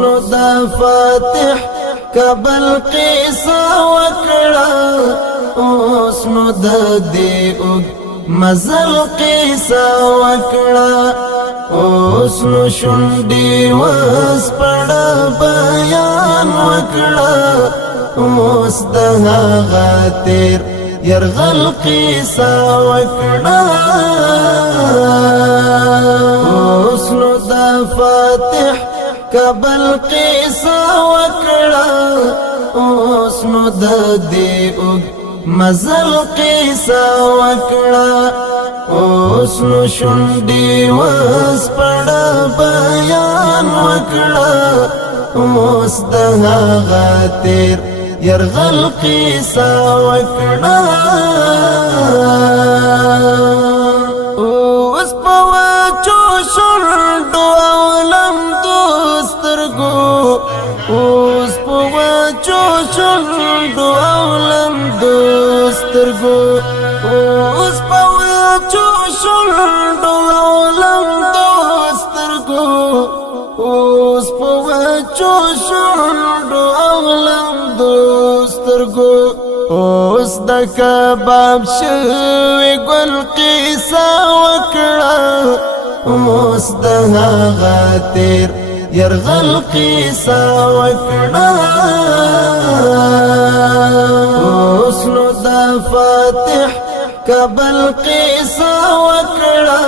نو دا فاتح کبل قیسا وکړه اوس نو د دې مزل قیسا وکړه اوس نو شونډې وسپړه بیان وکړه اوس د هغه تیر يرغل قیسا وکړه اوس نو د فاتح کبل قیسا وکړه اوس نو د دې مزل قیسا وکړه اوس نو شونډې وسپړه بیان وکړه اوس د هغه تیر يرغل قیسا وکړه اوس په وچو شونډو او لمدو سترګو اوس په وچو شونډو او لمدو سترګو اوس په وچو شونډو او لمدو سترګو اوس په وچو شونډو او لمدو سترګو اوس د کباب شوی ګل قیسا وکړه اوس د هغه تیر يرغل قیسا وکړه اوس نو د فاتح کبل قیسا وکړه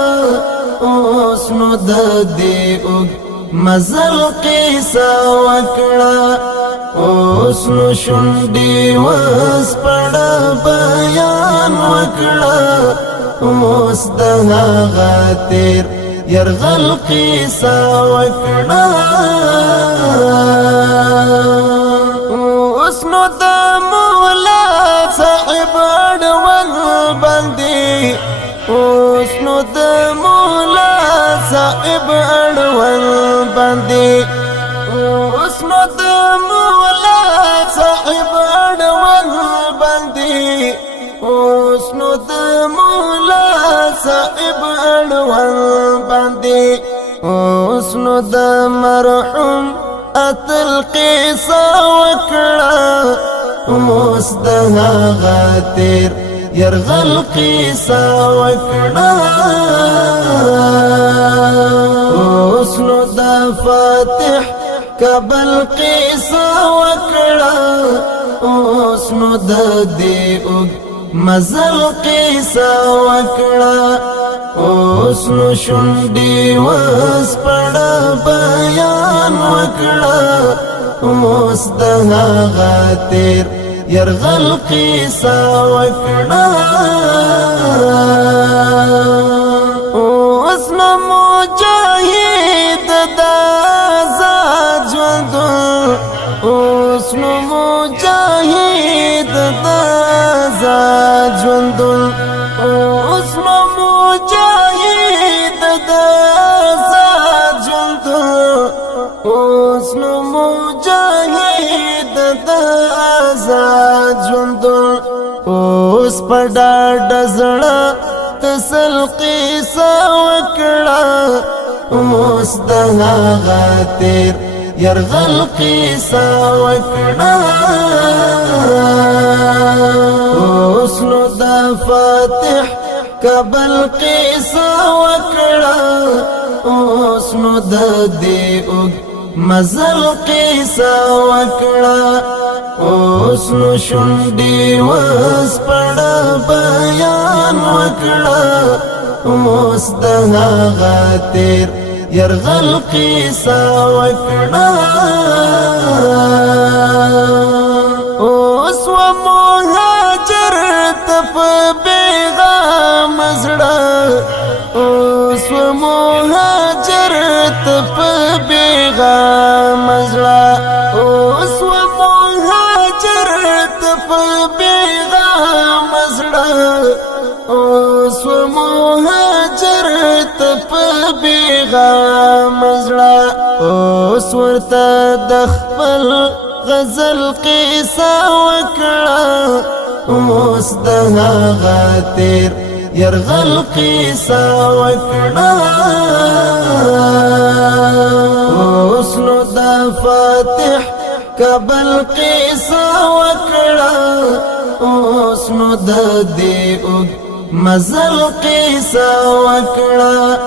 اوس نو د دې مزل قیسا وکړه اوس نو شونډې وسپړه بیان وکړه اوس د هغه تیر يرغل قیسا وکړه اوس نو د مولا صاحب اړوند باندې اوس نو د مولا صاحب اړوند باندې اوس نو د مولا صاحب اړوند باندې اوس نو د مولا صاحب اړوند باندې اوس نو د مرحوم اتل قیسا وکړه اوس د هغه تیر يرغل قیسا وکړه اوس نو د فاتح کبل قیسا وکړه اوس نو د دې مزل قیسا وکړه اوس نو شونډې وسپړه بیان وکړه اوس د هغه تیر يرغل قیسا وکړه اوس نو مجاهد د آزاد ژوند اوس نو مجاهد د آزاد ژوند اوس نو مجاهد د آزاد ژوند اوس نو مجاهد د آزاد ژوند اوس په ډاډه زړه تسل قیسا وکړه اوس د هغه تیر يرغل قیسا وکړه اوس نو د فاتح کبل قیسا وکړه اوس نو د دې مزل قیسا وکړه اوس نو شونډې وسپړه بیان وکړه اوس د هغه تیر يرغل قیسا وکړه اوس و مهاجر ته په بیغام زړه اوس و مهاجر ته په بیغام زړه اوس و مهاجر ته په بیغام زړه اوس و مهاجر ته په بیغام زړه اوس ورته د خپل غزل قیسا وکړه اوس د هغه تیر يرغل قیسا وکړه اوس نو دا فاتح کبل قیسا وکړه اوس نو د دې مزل قیسا وکړه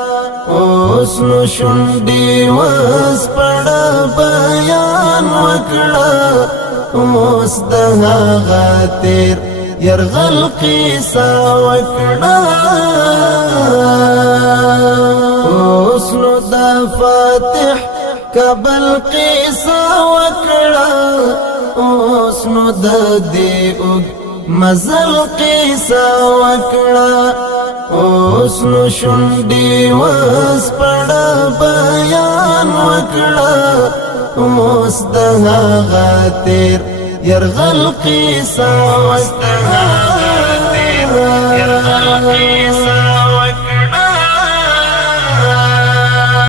اوس نو شونډې وس پړه بیان وکړه اوس د هغه تیر يرغل قیسا وکړه اوس نو دا فاتح کبل قیسا وکړه اوس نو د دې مزل قیسا وکړه اوس نو شونډې وس پړه بیان وکړه اوس د هغه تیر يرغل قیسا وکړه